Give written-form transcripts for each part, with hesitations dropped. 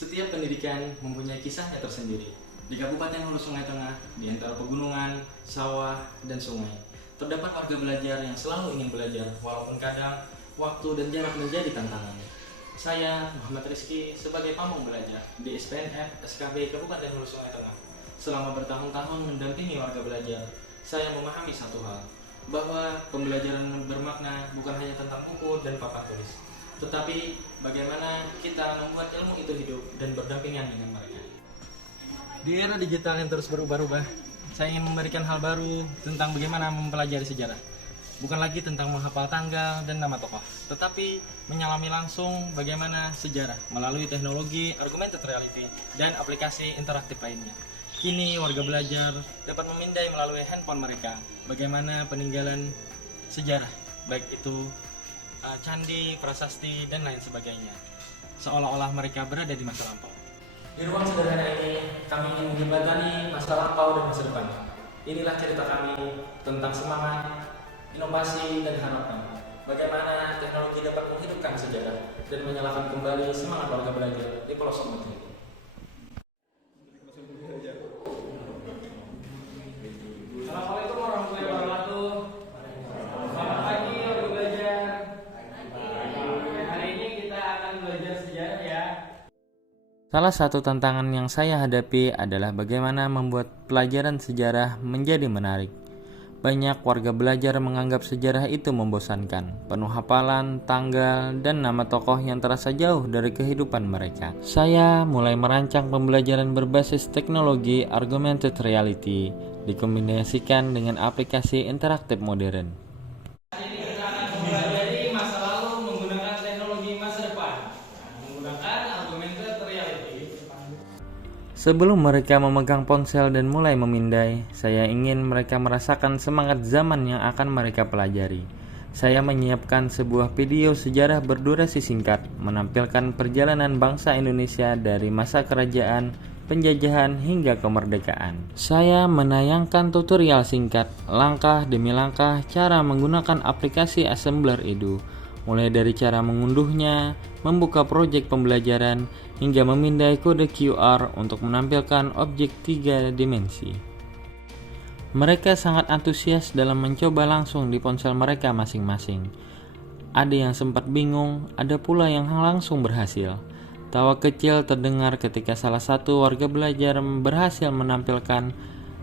Setiap pendidikan mempunyai kisahnya tersendiri. Di Kabupaten Hulu Sungai Tengah, di antara pegunungan, sawah, dan sungai, terdapat warga belajar yang selalu ingin belajar, walaupun kadang waktu dan jarak menjadi tantangan. Saya, Muhammad Rizky, sebagai pamong belajar di SPNF SKB Kabupaten Hulu Sungai Tengah. Selama bertahun-tahun mendampingi warga belajar, saya memahami satu hal, bahwa pembelajaran bermakna bukan hanya tentang buku dan papan tulis, tetapi bagaimana kita membuat ilmu itu hidup dan berdampingan dengan mereka. Di era digital yang terus berubah-ubah, saya ingin memberikan hal baru tentang bagaimana mempelajari sejarah. Bukan lagi tentang menghafal tanggal dan nama tokoh, tetapi menyelami langsung bagaimana sejarah melalui teknologi augmented reality dan aplikasi interaktif lainnya. Kini warga belajar dapat memindai melalui handphone mereka bagaimana peninggalan sejarah, baik itu candi, prasasti, dan lain sebagainya, seolah-olah mereka berada di masa lampau. Di ruang sederhana ini, kami ingin menjembatani masa lampau dan masa depan. Inilah cerita kami tentang semangat, inovasi, dan harapan. Bagaimana teknologi dapat menghidupkan sejarah dan menyalakan kembali semangat warga belajar di pelosok negeri. Assalamualaikum warahmatullahi wabarakatuh. Selamat pagi warga belajar. Hari ini kita akan belajar sejarah ya. Salah satu tantangan yang saya hadapi adalah bagaimana membuat pelajaran sejarah menjadi menarik. Banyak warga belajar menganggap sejarah itu membosankan, penuh hafalan, tanggal, dan nama tokoh yang terasa jauh dari kehidupan mereka. Saya mulai merancang pembelajaran berbasis teknologi augmented reality, dikombinasikan dengan aplikasi interaktif modern. Ini kita akan mempelajari masa lalu menggunakan teknologi masa depan, menggunakan augmented reality. Sebelum mereka memegang ponsel dan mulai memindai, saya ingin mereka merasakan semangat zaman yang akan mereka pelajari. Saya menyiapkan sebuah video sejarah berdurasi singkat, menampilkan perjalanan bangsa Indonesia dari masa kerajaan, penjajahan hingga kemerdekaan. Saya menayangkan tutorial singkat, langkah demi langkah cara menggunakan aplikasi Assembler Edu, mulai dari cara mengunduhnya, membuka proyek pembelajaran, hingga memindai kode QR untuk menampilkan objek 3 dimensi. Mereka sangat antusias dalam mencoba langsung di ponsel mereka masing-masing. Ada yang sempat bingung, ada pula yang langsung berhasil. Tawa kecil terdengar ketika salah satu warga belajar berhasil menampilkan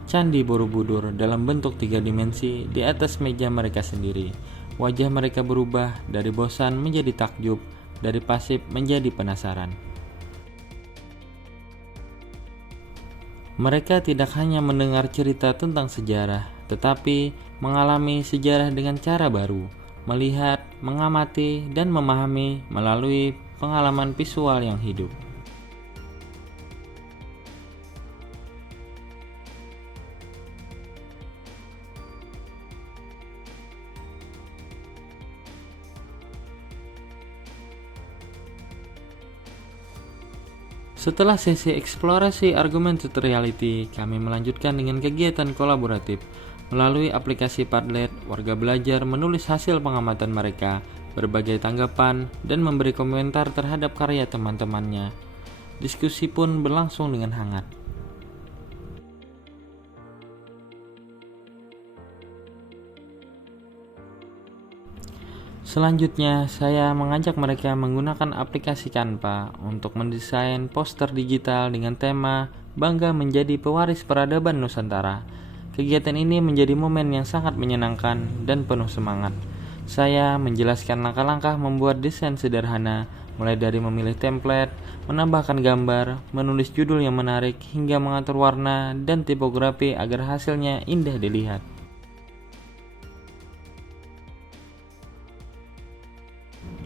Candi Borobudur dalam bentuk 3 dimensi di atas meja mereka sendiri. Wajah mereka berubah dari bosan menjadi takjub, dari pasif menjadi penasaran. Mereka tidak hanya mendengar cerita tentang sejarah, tetapi mengalami sejarah dengan cara baru, melihat, mengamati, dan memahami melalui pengalaman visual yang hidup. Setelah sesi eksplorasi augmented reality, kami melanjutkan dengan kegiatan kolaboratif. Melalui aplikasi Padlet, warga belajar menulis hasil pengamatan mereka, berbagai tanggapan, dan memberi komentar terhadap karya teman-temannya. Diskusi pun berlangsung dengan hangat. Selanjutnya, saya mengajak mereka menggunakan aplikasi Canva untuk mendesain poster digital dengan tema Bangga Menjadi Pewaris Peradaban Nusantara. Kegiatan ini menjadi momen yang sangat menyenangkan dan penuh semangat. Saya menjelaskan langkah-langkah membuat desain sederhana, mulai dari memilih template, menambahkan gambar, menulis judul yang menarik, hingga mengatur warna dan tipografi agar hasilnya indah dilihat.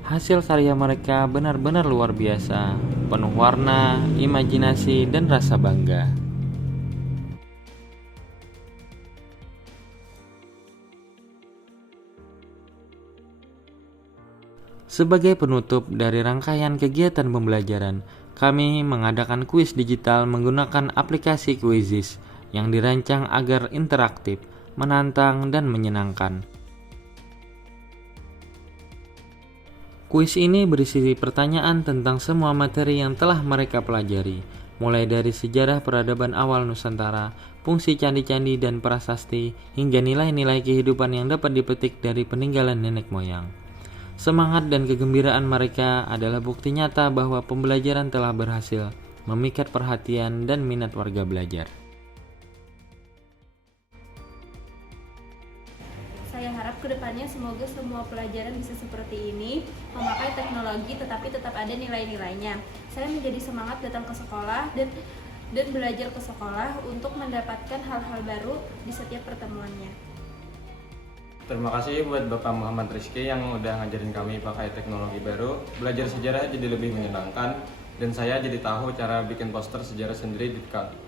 Hasil karya mereka benar-benar luar biasa, penuh warna, imajinasi, dan rasa bangga. Sebagai penutup dari rangkaian kegiatan pembelajaran, kami mengadakan kuis digital menggunakan aplikasi Quizizz yang dirancang agar interaktif, menantang, dan menyenangkan. Kuis ini berisi pertanyaan tentang semua materi yang telah mereka pelajari, mulai dari sejarah peradaban awal Nusantara, fungsi candi-candi dan prasasti, hingga nilai-nilai kehidupan yang dapat dipetik dari peninggalan nenek moyang. Semangat dan kegembiraan mereka adalah bukti nyata bahwa pembelajaran telah berhasil memikat perhatian dan minat warga belajar. Saya harap kedepannya semoga semua pelajaran bisa seperti ini, memakai teknologi tetapi tetap ada nilai-nilainya. Saya menjadi semangat datang ke sekolah dan belajar ke sekolah untuk mendapatkan hal-hal baru di setiap pertemuannya. Terima kasih buat Bapak Muhammad Rizky yang udah ngajarin kami pakai teknologi baru. Belajar sejarah jadi lebih menyenangkan dan saya jadi tahu cara bikin poster sejarah sendiri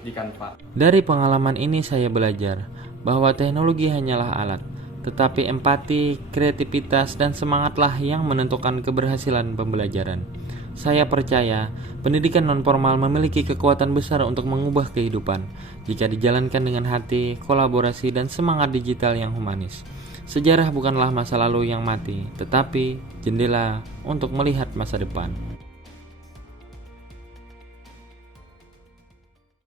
di Canva. Dari pengalaman ini saya belajar bahwa teknologi hanyalah alat, tetapi empati, kreativitas, dan semangatlah yang menentukan keberhasilan pembelajaran. Saya percaya pendidikan nonformal memiliki kekuatan besar untuk mengubah kehidupan jika dijalankan dengan hati, kolaborasi, dan semangat digital yang humanis. Sejarah bukanlah masa lalu yang mati, tetapi jendela untuk melihat masa depan.